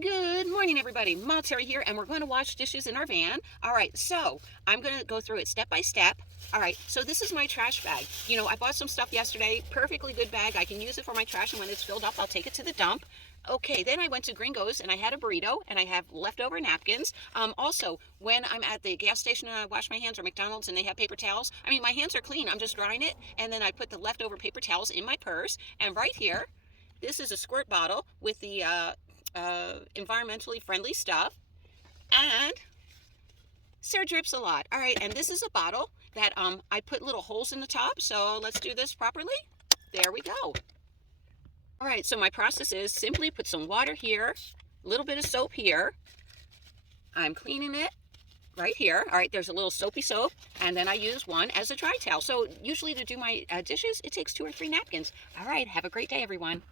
Good morning, everybody. Ma Terry here, and we're going to wash dishes in our van. All right, so I'm going to go through it step by step. All right, so this is my trash bag. I bought some stuff yesterday. Perfectly good bag. I can use it for my trash, and when it's filled up, I'll take it to the dump. Okay, then I went to Gringo's and I had a burrito and I have leftover napkins. Also, when I'm at the gas station and I wash my hands, or McDonald's and they have paper towels, my hands are clean. I'm just drying it, and then I put the leftover paper towels in my purse. And right here, this is a squirt bottle with the environmentally friendly stuff, and Sarah drips a lot. All right, and this is a bottle that I put little holes in the top, so let's do this properly. There we go. All right, so my process is simply put some water here, a little bit of soap here. I'm cleaning it right here. All right, there's a little soapy soap, and then I use one as a dry towel. So usually to do my dishes, it takes 2 or 3 napkins. All right, have a great day, everyone.